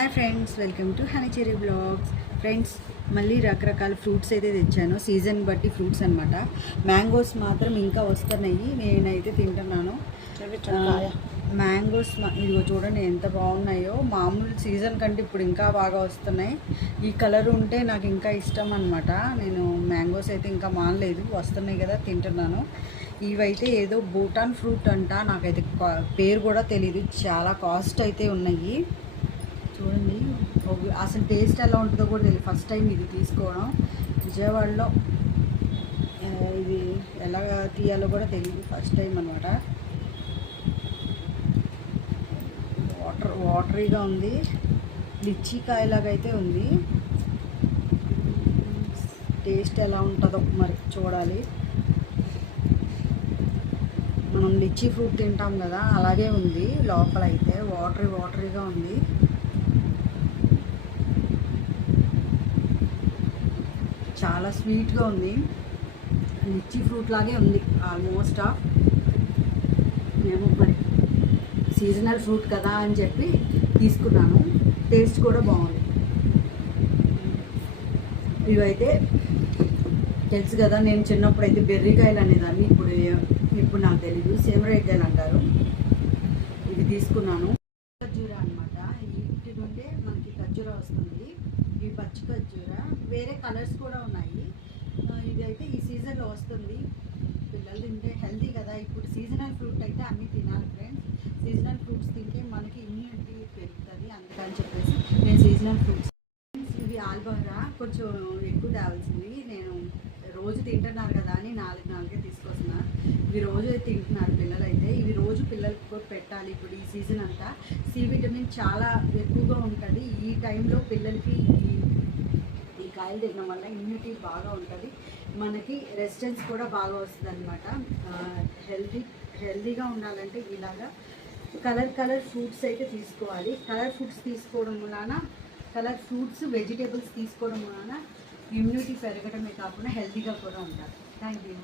Hi friends, welcome to Honey Cherry Blogs. Friends, మళ్ళీ రకరకాల fruits అయితే తెచ్చాను. సీజన్ బట్టి ఫ్రూట్స్ అనమాట. మ్యాంగోస్ మాత్రం ఇంకా వస్తున్నాయి, నేనైతే తింటున్నాను. మ్యాంగోస్ ఇదిగో చూడండి ఎంత బాగున్నాయో. మామూలు సీజన్ కంటే ఇప్పుడు ఇంకా బాగా వస్తున్నాయి. ఈ కలర్ ఉంటే నాకు ఇంకా ఇష్టం అనమాట. నేను మ్యాంగోస్ అయితే ఇంకా మానలేదు, వస్తున్నాయి కదా తింటున్నాను. ఇవైతే ఏదో భూటాన్ ఫ్రూట్ అంట, నాకైతే పేరు కూడా తెలియదు. చాలా కాస్ట్ అయితే ఉన్నాయి. చూడండి, అసలు టేస్ట్ ఎలా ఉంటుందో కూడా తెలియదు. ఫస్ట్ టైం ఇది తీసుకోవడం విజయవాడలో. ఇది ఎలా తీయాలో కూడా తెలియదు, ఫస్ట్ టైం అనమాట. వాటరీగా ఉంది, లిచ్చికాయలాగా అయితే ఉంది. టేస్ట్ ఎలా ఉంటుందో మరి చూడాలి. మనం లిచ్చీ ఫ్రూట్ తింటాం కదా, అలాగే ఉంది. లోపల అయితే వాటరీగా ఉంది. చాలా స్వీట్గా ఉంది. లిచ్చీ ఫ్రూట్ లాగే ఉంది ఆల్మోస్ట్. మేము మరి సీజనల్ ఫ్రూట్ కదా అని చెప్పి తీసుకున్నాను. టేస్ట్ కూడా బాగుంది. ఇవైతే తెలుసు కదా, నేను చిన్నప్పుడు అయితే బెర్రీకాయలు అనేదాన్ని. ఇప్పుడు నాకు తెలీదు, సేమరేకాయలు అంటారు. ఇవి తీసుకున్నాను. ఖర్జూరా అనమాట. వీటి నుండే మనకి ఖర్జూరా వస్తుంది. ఇవి పచ్చి ఖర్జూరా, వేరే కలర్స్ కూడా ఉన్నాయి. ఇది అయితే ఈ సీజన్లో వస్తుంది. పిల్లలు తింటే హెల్తీ కదా. ఇప్పుడు సీజనల్ ఫ్రూట్ అయితే అన్నీ తినాలి ఫ్రెండ్స్. సీజనల్ ఫ్రూట్స్ తింటే మనకి ఇమ్యూనిటీ పెరుగుతుంది. అందుకని చెప్పేసి నేను సీజనల్ ఫ్రూట్స్. ఇవి ఆల్బహరా కొంచెం ఎక్కువ తేవాల్సింది. నేను రోజు తింటున్నారు కదా అని నాలుగే తీసుకొస్తున్నా. ఇవి రోజు తింటున్నారు పిల్లలైతే. ఇవి రోజు పిల్లలకి కూడా పెట్టాలి. ఇప్పుడు ఈ సీజన్ అంతా సి విటమిన్ చాలా ఎక్కువగా ఉంటుంది. ఈ టైంలో పిల్లలకి ఈ కాయలు తినడం వల్ల ఇమ్యూనిటీ బాగా ఉంటుంది. మనకి రెసిస్టెన్స్ కూడా బాగా వస్తుంది అనమాట. హెల్తీగా ఉండాలంటే ఇలాగా కలర్ ఫ్రూట్స్ అయితే తీసుకోవాలి. కలర్ ఫ్రూట్స్ వెజిటేబుల్స్ తీసుకోవడం వలన ఇమ్యూనిటీ పెరగడమే కాకుండా హెల్తీగా కూడా ఉంటారు. Thank you.